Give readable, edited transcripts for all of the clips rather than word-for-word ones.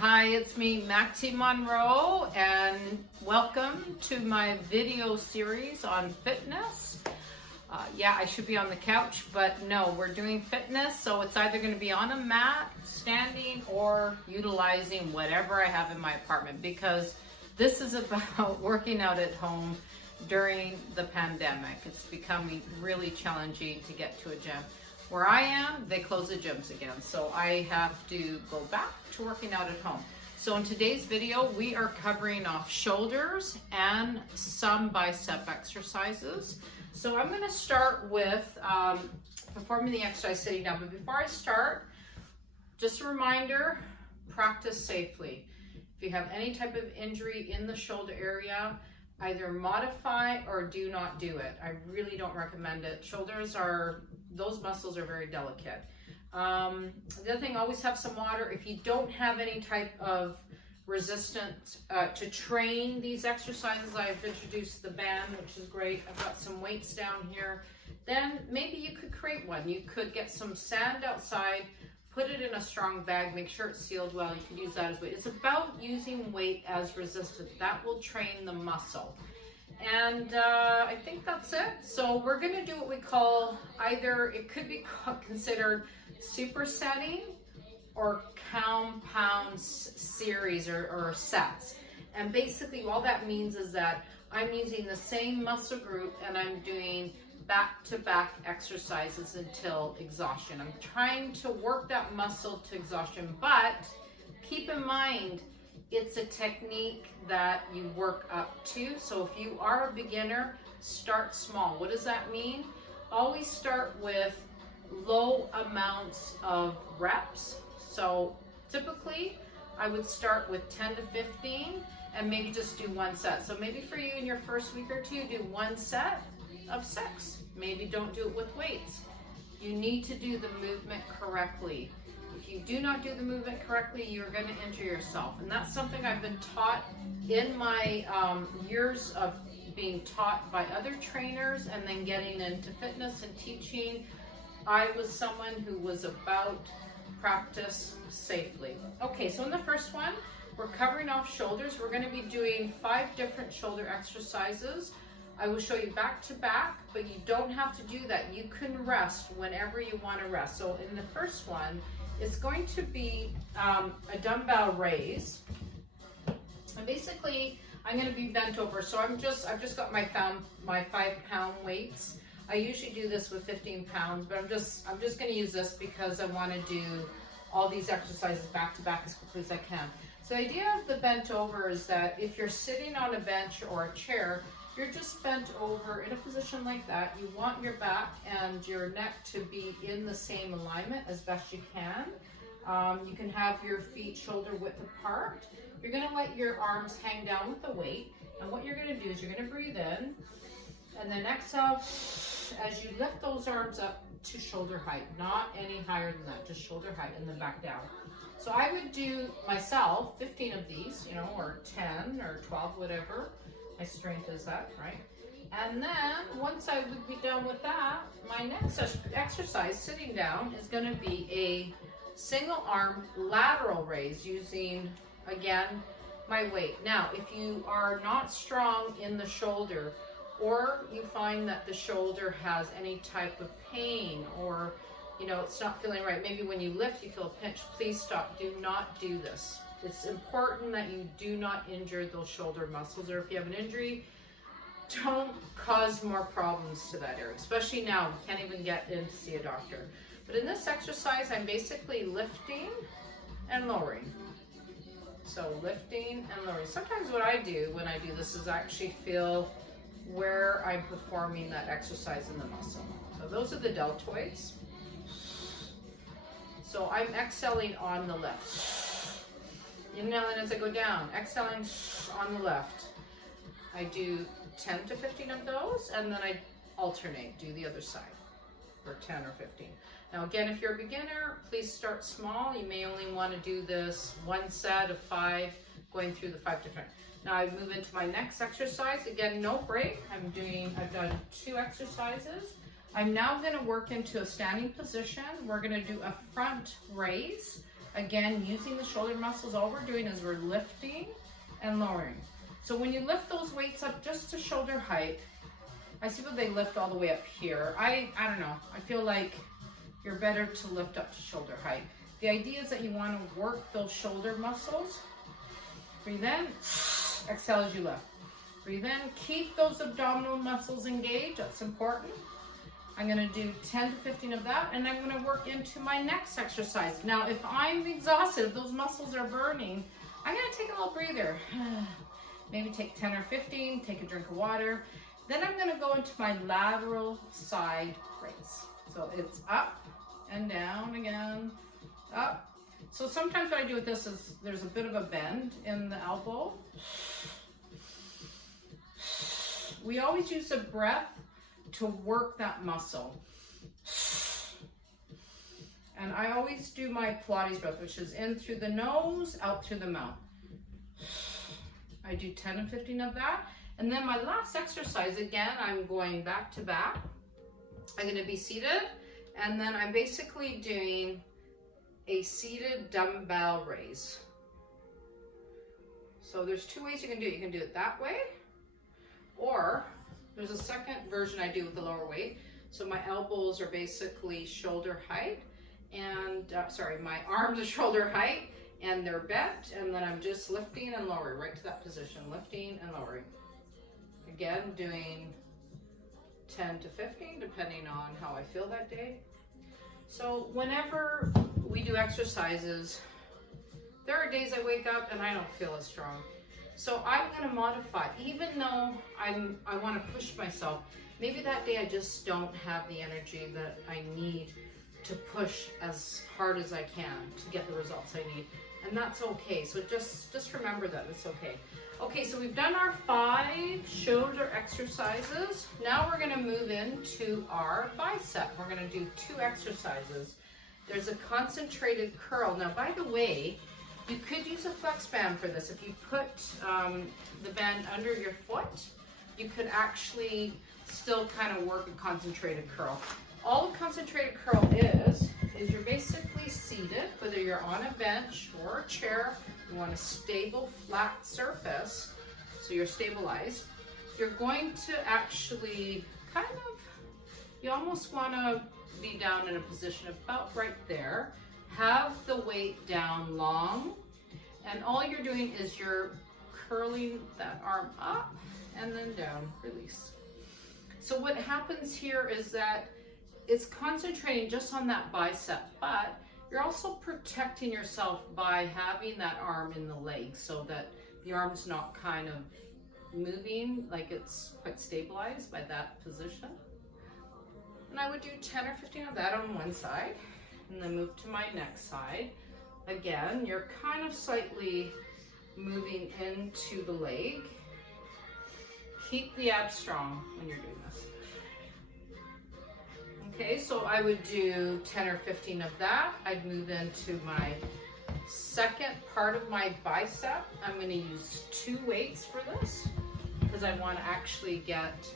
Hi, it's me, Maxie Monroe, and welcome to my video series on fitness. Yeah, I should be on the couch, but no, we're doing fitness, so it's either going to be on a mat, standing, or utilizing whatever I have in my apartment, because this is about working out at home during the pandemic. It's becoming really challenging to get to a gym. Where I am, they close the gyms again, so I have to go back to working out at home. So in today's video, we are covering off shoulders and some bicep exercises. So I'm going to start with performing the exercise sitting down. But before I start, just a reminder, practice safely. If you have any type of injury in the shoulder area, either modify or do not do it. I really don't recommend it. Those muscles are very delicate. The other thing, always have some water. If you don't have any type of resistance to train these exercises, I've introduced the band, which is great. I've got some weights down here. Then maybe you could create one. You could get some sand outside, put it in a strong bag, make sure it's sealed well. You can use that as weight. It's about using weight as resistance. That will train the muscle. And I think that's it. So we're going to do what we call it could be considered supersetting or compound series or sets. And basically all that means is that I'm using the same muscle group and I'm doing back-to-back exercises until exhaustion. I'm trying to work that muscle to exhaustion, but keep in mind, it's a technique that you work up to. So if you are a beginner, start small. What does that mean? Always start with low amounts of reps. So typically I would start with 10 to 15 and maybe just do one set. So maybe for you in your first week or two, do one set of 6. Maybe don't do it with weights. You need to do the movement correctly. If you do not do the movement correctly, you're going to injure yourself. And that's something I've been taught in my years of being taught by other trainers and then getting into fitness and teaching. I was someone who was about practice safely. Okay, so in the first one, we're covering off shoulders. We're going to be doing 5 different shoulder exercises. I will show you back to back, but you don't have to do that. You can rest whenever you want to rest. So in the first one, it's going to be a dumbbell raise. And basically, I'm going to be bent over. So I've just got my 5-pound weights. I usually do this with 15 pounds, but I'm just going to use this because I want to do all these exercises back to back as quickly as I can. So the idea of the bent over is that if you're sitting on a bench or a chair, you're just bent over in a position like that. You want your back and your neck to be in the same alignment as best you can. You can have your feet shoulder width apart. You're going to let your arms hang down with the weight. And what you're going to do is you're going to breathe in and then exhale as you lift those arms up to shoulder height, not any higher than that, just shoulder height, and then back down. So I would do myself 15 of these, or 10 or 12, whatever my strength is at, right? And then once I would be done with that, my next exercise sitting down is going to be a single arm lateral raise using, again, my weight. Now, if you are not strong in the shoulder, or you find that the shoulder has any type of pain, or it's not feeling right, maybe when you lift you feel a pinch, please stop. Do not do this. It's important that you do not injure those shoulder muscles, or if you have an injury, don't cause more problems to that area, especially now. You can't even get in to see a doctor. But in this exercise, I'm basically lifting and lowering. So lifting and lowering. Sometimes what I do when I do this is actually feel where I'm performing that exercise in the muscle. So those are the deltoids. So I'm exhaling on the lift. Inhaling as I go down, exhaling on the left. I do 10 to 15 of those, and then I alternate, do the other side for 10 or 15. Now again, if you're a beginner, please start small. You may only want to do this one set of 5, going through the 5 different. Now I move into my next exercise. Again, no break. I've done 2 exercises. I'm now going to work into a standing position. We're going to do a front raise. Again, using the shoulder muscles, all we're doing is we're lifting and lowering. So when you lift those weights up just to shoulder height, I see what they lift all the way up here. I don't know, I feel like you're better to lift up to shoulder height. The idea is that you want to work those shoulder muscles. Breathe in, exhale as you lift. Breathe in, keep those abdominal muscles engaged, that's important. I'm gonna do 10 to 15 of that, and I'm gonna work into my next exercise. Now, if I'm exhausted, if those muscles are burning, I'm gonna take a little breather. Maybe take 10 or 15, take a drink of water. Then I'm gonna go into my lateral side raise. So it's up and down again, up. So sometimes what I do with this is there's a bit of a bend in the elbow. We always use the breath to work that muscle. And I always do my Pilates breath, which is in through the nose, out through the mouth. I do 10 and 15 of that. And then my last exercise, again, I'm going back to back. I'm gonna be seated, and then I'm basically doing a seated dumbbell raise. So there's two ways you can do it. You can do it that way, or there's a second version I do with the lower weight. So my elbows are basically shoulder height, and my arms are shoulder height, and they're bent, and then I'm just lifting and lowering right to that position, lifting and lowering. Again, doing 10 to 15, depending on how I feel that day. So whenever we do exercises, there are days I wake up and I don't feel as strong. So I'm gonna modify, even though I wanna push myself, maybe that day I just don't have the energy that I need to push as hard as I can to get the results I need. And that's okay, so just remember that it's okay. Okay, so we've done our 5 shoulder exercises. Now we're gonna move into our bicep. We're gonna do 2 exercises. There's a concentrated curl. Now, by the way, you could use a flex band for this. If you put the band under your foot, you could actually still kind of work a concentrated curl. All a concentrated curl is you're basically seated, whether you're on a bench or a chair. You want a stable, flat surface, so you're stabilized. You're going to actually you almost want to be down in a position about right there. Have the weight down long, and all you're doing is you're curling that arm up and then down, release. So what happens here is that it's concentrating just on that bicep, but you're also protecting yourself by having that arm in the leg so that the arm's not kind of moving, like it's quite stabilized by that position. And I would do 10 or 15 of that on one side, and then move to my next side. Again, you're kind of slightly moving into the leg. Keep the abs strong when you're doing this. Okay, so I would do 10 or 15 of that. I'd move into my second part of my bicep. I'm going to use 2 weights for this because I want to actually get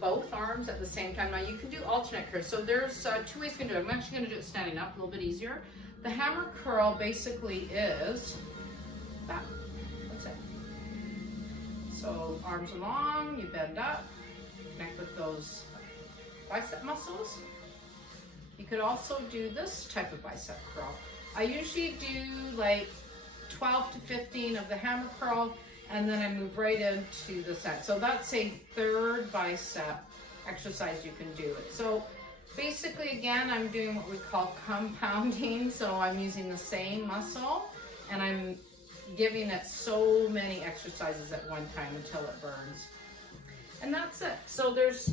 both arms at the same time. Now you can do alternate curls. So there's 2 ways you can do it. I'm actually going to do it standing up, a little bit easier. The hammer curl basically is that. That's it. So arms along, you bend up, connect with those bicep muscles. You could also do this type of bicep curl. I usually do like 12 to 15 of the hammer curl, and then I move right into the set. So that's a 3rd bicep exercise you can do it. So basically, again, I'm doing what we call compounding. So I'm using the same muscle and I'm giving it so many exercises at one time until it burns. And that's it. So there's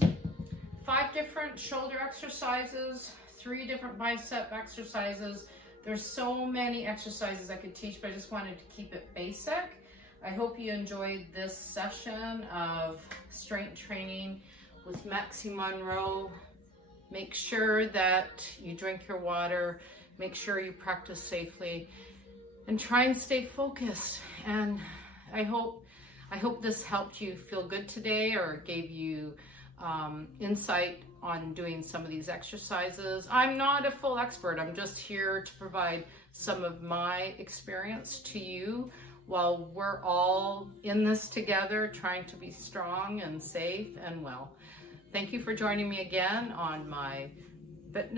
5 different shoulder exercises, 3 different bicep exercises. There's so many exercises I could teach, but I just wanted to keep it basic. I hope you enjoyed this session of strength training with Maxie Monroe. Make sure that you drink your water, make sure you practice safely, and try and stay focused. And I hope this helped you feel good today or gave you insight on doing some of these exercises. I'm not a full expert. I'm just here to provide some of my experience to you while we're all in this together, trying to be strong and safe and well. Thank you for joining me again on my fitness